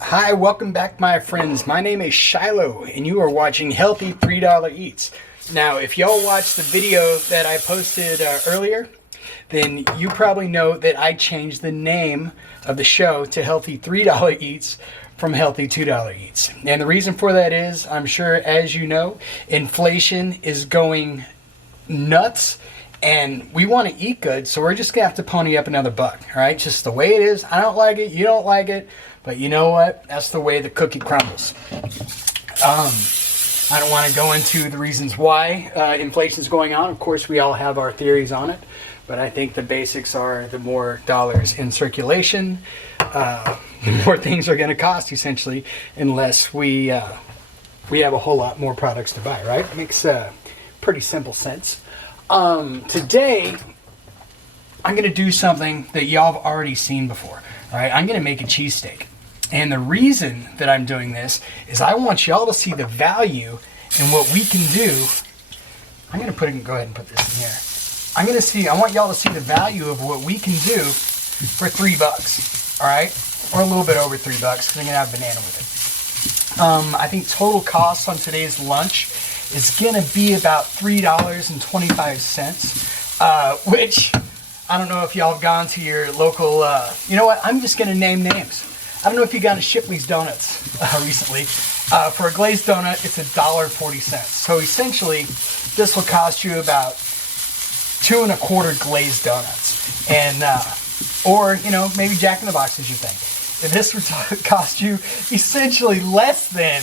Hi, welcome back, my friends. My name is Shiloh, and you are watching Healthy $3 Eats. Now, if y'all watched the video that I posted earlier, then you probably know that I changed the name of the show to Healthy $3 Eats from Healthy $2 Eats. And the reason for that is, I'm sure, as you know, inflation is going nuts. And we want to eat good, so we're just going to have to pony up another buck, all right? Just the way it is. I don't like it, you don't like it, but you know what? That's the way the cookie crumbles. I don't want to go into the reasons why inflation is going on. Of course, we all have our theories on it, but I think the basics are the more dollars in circulation, the more things are going to cost, essentially, unless we have a whole lot more products to buy, right? It makes pretty simple sense. Today, I'm going to do something that y'all have already seen before. All right, I'm going to make a cheesesteak. And the reason that I'm doing this is I want y'all to see the value in what we can do. I'm going to go ahead and put this in here. I want y'all to see the value of what we can do for $3. All right, or a little bit over $3 because I'm going to have banana with it. I think total cost on today's lunch is going to be about $3.25, which I don't know if y'all have gone to your local, you know what, I'm just going to name names. I don't know if you got a Shipley's Donuts recently. For a glazed donut, it's $1.40. So essentially, this will cost you about 2 1/4 glazed donuts. And, or, you know, maybe Jack in the Box as you think. If this would cost you essentially less than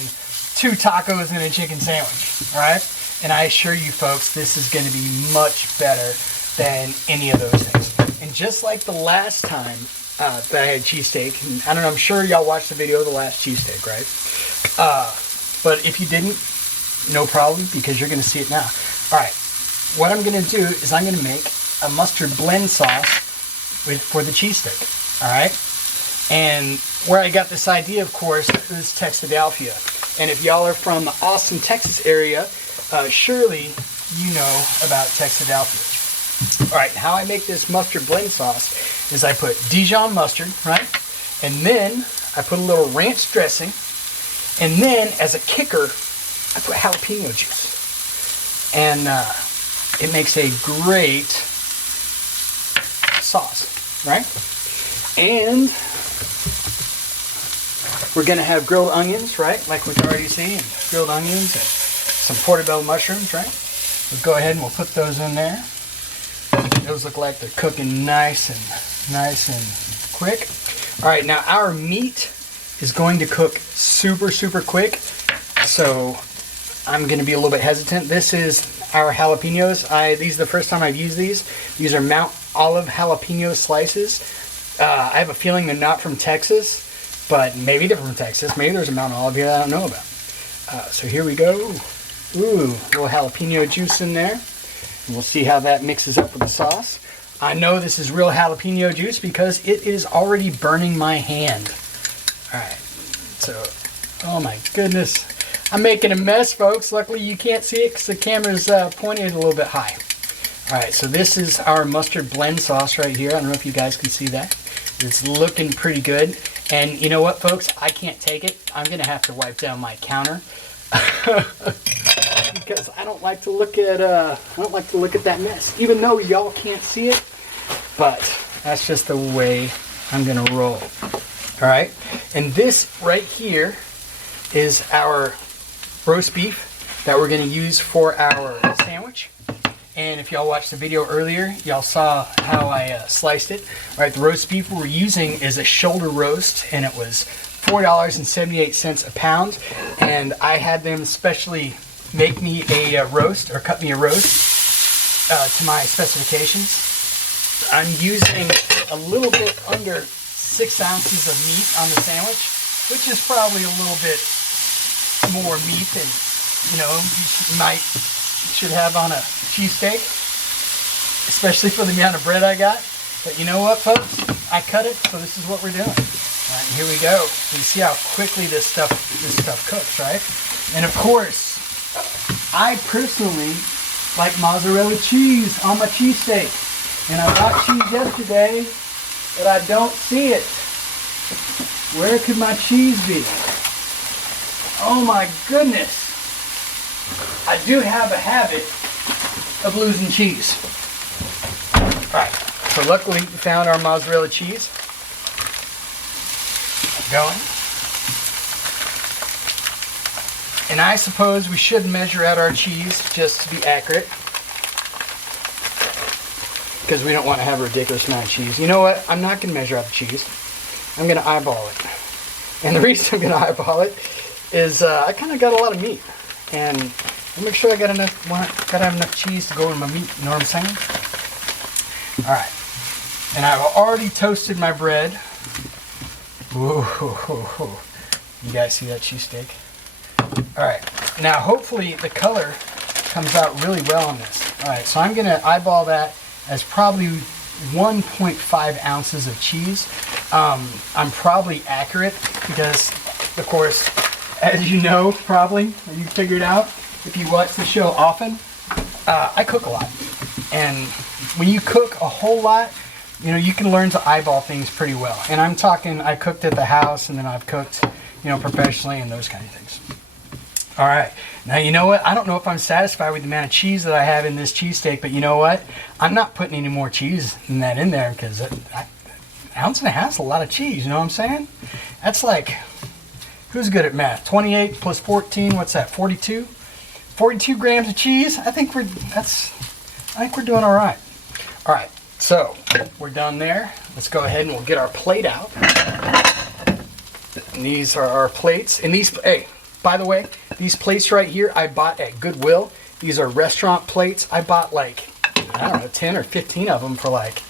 2 tacos and a chicken sandwich, all right? And I assure you folks, this is going to be much better than any of those things. And just like the last time that I had cheesesteak, and I don't know, I'm sure y'all watched the video of the last cheesesteak, right? But if you didn't, no problem, because you're going to see it now. All right, what I'm going to do is I'm going to make a mustard blend sauce for the cheesesteak, all right? And where I got this idea, of course, is Texadelphia. And if y'all are from the Austin, Texas area, surely you know about Texadelphia. All right, how I make this mustard blend sauce is I put Dijon mustard, right? And then I put a little ranch dressing. And then as a kicker, I put jalapeno juice. And it makes a great sauce, right? And we're going to have grilled onions, right? Like we've already seen, grilled onions and some portobello mushrooms, right? We'll go ahead and we'll put those in there. Those look like they're cooking nice and quick. All right, now our meat is going to cook super quick, so I'm going to be a little bit hesitant. This is our jalapenos. These are the first time I've used these. These are Mount Olive jalapeno slices. I have a feeling they're not from Texas, but maybe they're from Texas. Maybe there's a Mount Olive here I don't know about. So here we go. Ooh, a little jalapeno juice in there. And we'll see how that mixes up with the sauce. I know this is real jalapeno juice because it is already burning my hand. All right, so, oh my goodness. I'm making a mess, folks. Luckily you can't see it because the camera's pointed a little bit high. All right, so this is our mustard blend sauce right here. I don't know if you guys can see that. It's looking pretty good. And you know what, folks? I can't take it. I'm gonna have to wipe down my counter because I don't like to look at that mess. Even though y'all can't see it, but that's just the way I'm gonna roll. All right, and this right here is our roast beef that we're gonna use for our sandwich. And if y'all watched the video earlier, y'all saw how I sliced it. All right, the roast beef we're using is a shoulder roast, and it was $4.78 a pound. And I had them specially make me a roast, or cut me a roast to my specifications. I'm using a little bit under 6 ounces of meat on the sandwich, which is probably a little bit more meat than, you know, you should have on a cheesesteak, especially for the amount of bread I got. But you know what, folks? I cut it, so this is what we're doing. All right, here we go. You see how quickly this stuff cooks, right? And of course, I personally like mozzarella cheese on my cheesesteak. And I bought cheese yesterday, but I don't see it. Where could my cheese be? Oh my goodness. I do have a habit of losing cheese. Alright, so luckily we found our mozzarella cheese. Going. And I suppose we should measure out our cheese just to be accurate, because we don't want to have a ridiculous amount of cheese. You know what? I'm not going to measure out the cheese. I'm going to eyeball it. And the reason I'm going to eyeball it is I kind of got a lot of meat. And I'll make sure I got enough, gotta have enough cheese to go with my meat, you know what I'm saying? Alright. And I've already toasted my bread. Ooh, you guys see that cheesesteak? Alright, now hopefully the color comes out really well on this. Alright, so I'm going to eyeball that as probably 1.5 ounces of cheese. I'm probably accurate because, of course, as you know, probably, you figured out if you watch the show often, I cook a lot. And when you cook a whole lot, you know, you can learn to eyeball things pretty well. And I'm talking, I cooked at the house and then I've cooked, you know, professionally and those kind of things. All right. Now, you know what? I don't know if I'm satisfied with the amount of cheese that I have in this cheesesteak, but you know what? I'm not putting any more cheese than that in there because an ounce and a half is a lot of cheese. You know what I'm saying? That's like, who's good at math? 28 plus 14, what's that? 42? 42 grams of cheese. I think we're doing all right. All right. So we're done there. Let's go ahead and we'll get our plate out. And these are our plates. And these, hey, by the way, these plates right here I bought at Goodwill. These are restaurant plates. I bought like, I don't know, 10 or 15 of them for like,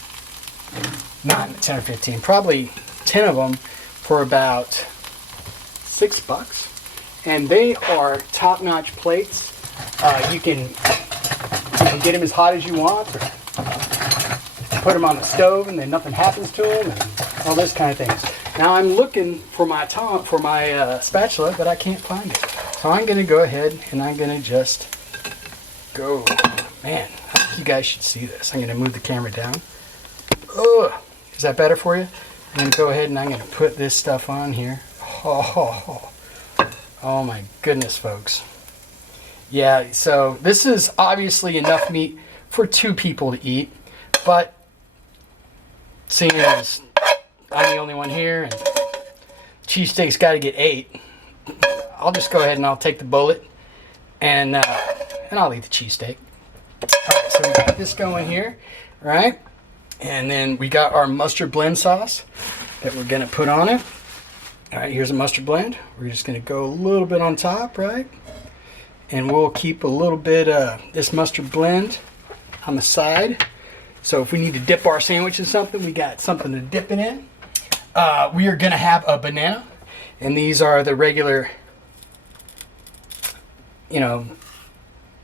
not 10 or 15, probably 10 of them for about $6. And they are top-notch plates. You can get them as hot as you want, or put them on the stove and then nothing happens to them, and all this kind of things. Now I'm looking for my spatula, but I can't find it. So I'm going to go ahead and I'm going to just go. Man, I think you guys should see this. I'm going to move the camera down. Ugh. Is that better for you? I'm going to go ahead and I'm going to put this stuff on here. Oh my goodness, folks. Yeah, so this is obviously enough meat for 2 people to eat, but seeing as I'm the only one here and cheesesteak's got to get 8, I'll just go ahead and I'll take the bullet and I'll eat the cheesesteak. Alright, so we got this going here, right? And then we got our mustard blend sauce that we're going to put on it. Alright, here's a mustard blend. We're just going to go a little bit on top, right? And we'll keep a little bit of this mustard blend on the side. So if we need to dip our sandwich in something, we got something to dip it in. We are going to have a banana. And these are the regular, you know,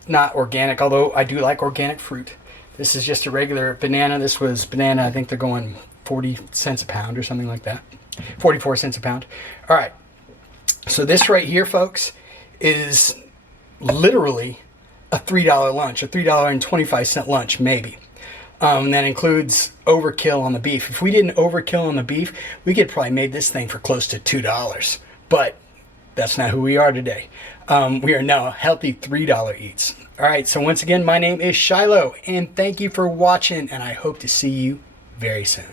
not organic, although I do like organic fruit. This is just a regular banana. This was banana, I think they're going 40 cents a pound or something like that. 44 cents a pound. All right. So this right here, folks, is literally a $3 lunch, a $3.25 lunch, maybe. That includes overkill on the beef. If we didn't overkill on the beef, we could probably made this thing for close to $2. But that's not who we are today. We are now healthy $3 eats. All right, so once again, my name is Shiloh, and thank you for watching, and I hope to see you very soon.